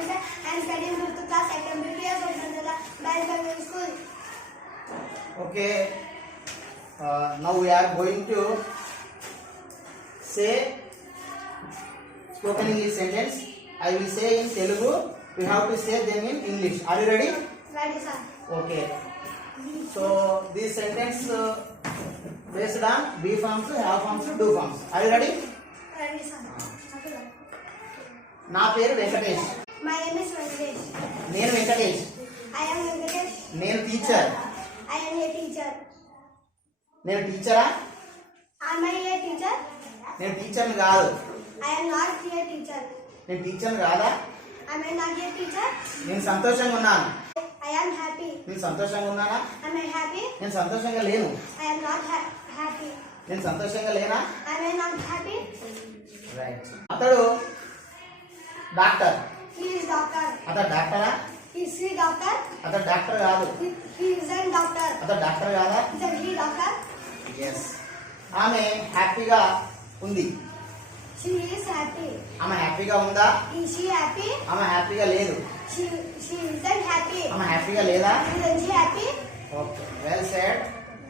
Santa. I am studying fifth class at MBBS of Santala Bell Primary School. Okay. Uh, now we are going to say spoken English sentence. I will say in Telugu. We have to say them in English. Are you ready? Ready, sir. Okay. So this sentence uh, based on be forms, have forms, do forms. Are you ready? Ready, sir. నా పేరు Venkatesh My name is Venkatesh. నేను Venkatesh I am Venkatesh. నేను teacher I am a teacher. నేను టీచరా Am I a teacher? నేను టీచర్ని కాదు I am not a teacher. నేను టీచర్ని కాదా Am I not a teacher? నేను సంతోషంగా ఉన్నాను I am happy. నేను సంతోషంగా ఉన్నానా Am I happy? నేను సంతోషంగా లేను I am not ha- happy. నేను సంతోషంగా లేనా I not happy? రైట్ అతడు డాక్టర్ డాక్టర్. డాక్టరా? డాక్టర్? డాక్టర్ కాదు. డాక్టర్. డాక్టర్ కాదా? ఆమె హ్యాపీగా ఉంది. ఆమె హ్యాపీగా ఉందా? ఆమె హ్యాపీగా లేదు. ఆమె హ్యాపీగా లేదా?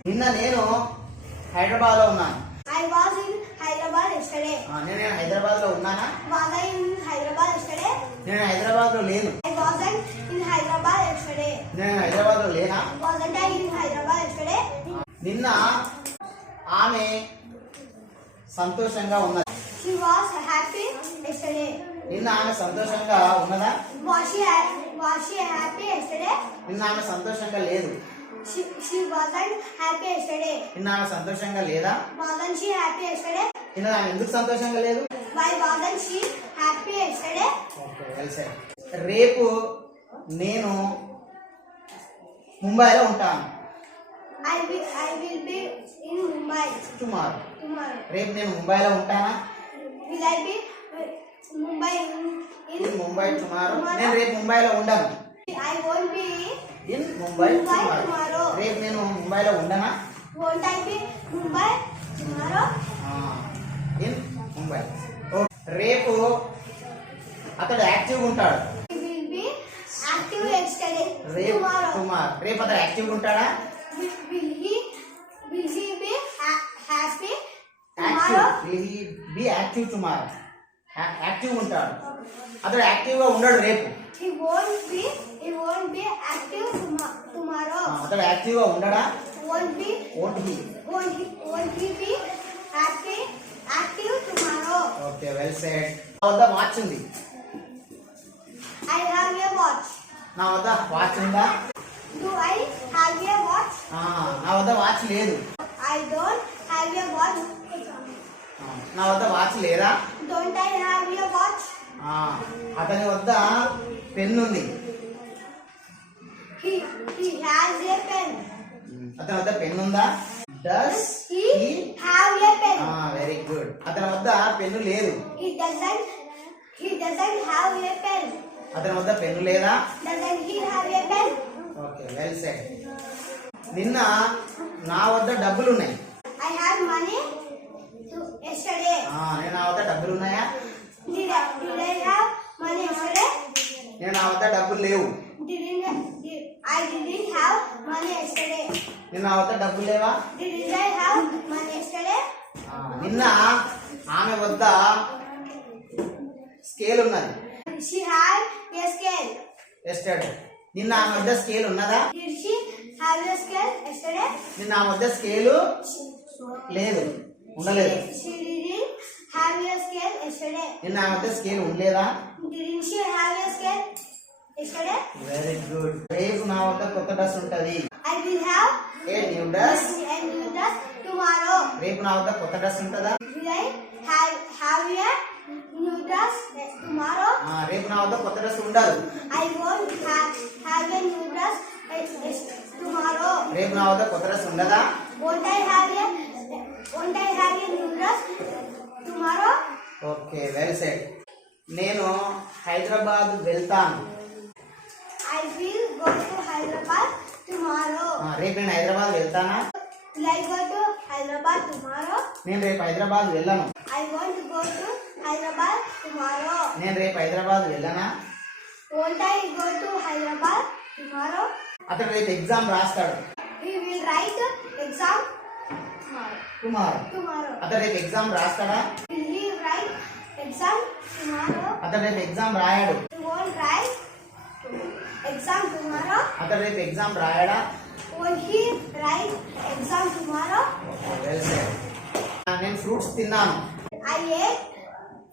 నిన్న నేను హైదరాబాద్లో ఉన్నాను ఐ హైదరాబాద్లో ఉన్నానా? హైదరాబాద్లో లేను. హైదరాబాద్లో లేనా? నిన్న ఆమె సంతోషంగా ఉన్నది? షీ వాస్ హ్యాపీ ఎస్టర్డే నిన్న ఆమె సంతోషంగా ఉన్నదా? Was she was happy yesterday నిన్న ఆమె సంతోషంగా లేదు. నిన్న సంతోషంగా లేదా? బాదన్ హ్యాపీ ఎస్టర్డే నిన్న ఎందుకు సంతోషంగా లేదు? వై బాదన్ హ్యాపీ ఎస్టర్డే ఓకే రేపు నేను ముంబైలో ఉంటాను. I will I will be in Mumbai tomorrow tomorrow రేపు నేను ముంబైలో ఉంటానా? Will I be Mumbai in Mumbai tomorrow నేను రేపు ముంబైలో ఉండను. I won't be in Mumbai tomorrow. రేపు నేను ముంబైలో ఉండనా I be Mumbai tomorrow? In Mumbai ఓ, రేపు అతడు యాక్టివ్గా ఉంటాడు yesterday రేపు. టుమారో రేపు అతడు యాక్టివ్గా ఉంటాడా active tomorrow? Will he be active tomorrow active ఉంటాడు అతడు యాక్టివ్గా ఉండడు రేపు He won't be he won't be active అసలు యాక్టివ్గా ఉండడా ఓకే వెల్ సెడ్ వాచ్ ఉంది. ఐ హావ్ ఏ వాచ్ నా వద్ద వాచ్ ఉందా? Do I have a watch ఆ నా వద్ద వాచ్ లేదు. I don't have a watch నా వద్ద వాచ్ లేదా? Don't I have a watch అతని వద్ద పెన్ ఉంది. అతని hmm. వద్ద పెన్ ఉందా? డస్ వెరీ గుడ్ అతని వద్ద పెన్ను లేదు. అతని వద్ద పెన్ను లేదా? నిన్న నా వద్ద డబ్బులు ఉన్నాయి నా వద్ద నిన్న అవతా డబ్బులు లేవా? నిన్న ఆమె వద్ద స్కేల్ ఉన్నది. నిన్న ఆమె వద్ద స్కేల్ ఉన్నదా? నిన్న ఆమె వద్ద స్కేల్ లేదు. ఉండలేదు. నిన్న ఆమె వద్ద స్కేల్ ఉండలేదా? వెరీ గుడ్ రేపు నా వద్ద కొత్త డ్రెస్ ఉంటది I will have a new dress a new dress tomorrow. రేపు నా వద్ద కొత్త డ్రెస్ ఉంటుందా Will I have have a new dress tomorrow? ఆ, రేపు నా వద్ద కొత్త డ్రెస్ ఉండదు have have a new dress eh, eh, tomorrow. రేపు నా వద్ద కొత్త డ్రెస్ ఉండదా Won't I have a won't I have a new dress tomorrow? Okay well said నేను హైదరాబాద్ వెళ్తాను I will go Hyderabad tomorrow. రేపు హైదరాబాద్ వెళ్తానా? హైదరాబాద్ నేను రేపు హైదరాబాద్ వెళ్ళను. I want to go Hyderabad tomorrow. నేను రేపు హైదరాబాద్ వెళ్ళనా? Won't I go to Hyderabad tomorrow? అతను ఎగ్జామ్ రాస్తాడు. He will write exam tomorrow. Tomorrow exam రాస్తాడా? He write exam tomorrow అతను ఎగ్జామ్ రాయాడు. Exam tomorrow. అతడు రేపు ఎగ్జామ్ రాయడా Will he write exam tomorrow? Well said నేను ఫ్రూట్స్ తిన్నాను I ate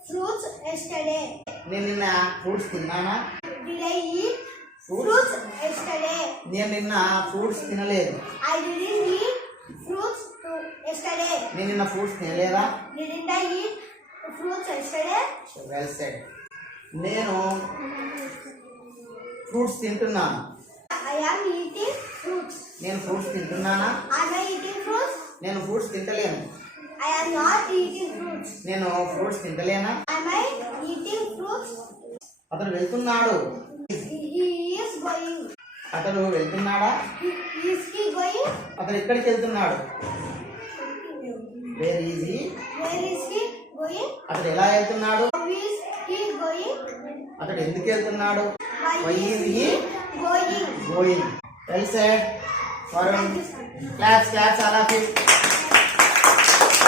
fruits yesterday. నేను నిన్న ఫ్రూట్స్ తిన్నానా Did I eat Fruits? fruits yesterday? నేను నిన్న ఫ్రూట్స్ తినలేదు I didn't eat fruits to yesterday. నేను నిన్న ఫ్రూట్స్ తినలేదా Didn't I eat fruits yesterday? Well said నేను ఫ్రూట్స్ తింటున్నాను. నేను ఫ్రూట్స్ తింటున్నానా? నేను ఫ్రూట్స్ తింటలేను. నేను ఫ్రూట్స్ తింటలేనా? అతను వెళ్తున్నాడు. అతను వెళ్తున్నాడా? అతను ఇక్కడికి వెళ్తున్నాడు? వేర్ ఈజీ అతడు ఎలా వెళ్తున్నాడు? అతడు ఎందుకు వెళ్తున్నాడు? Why Why is is he he going? Going well said Varun claps claps అలా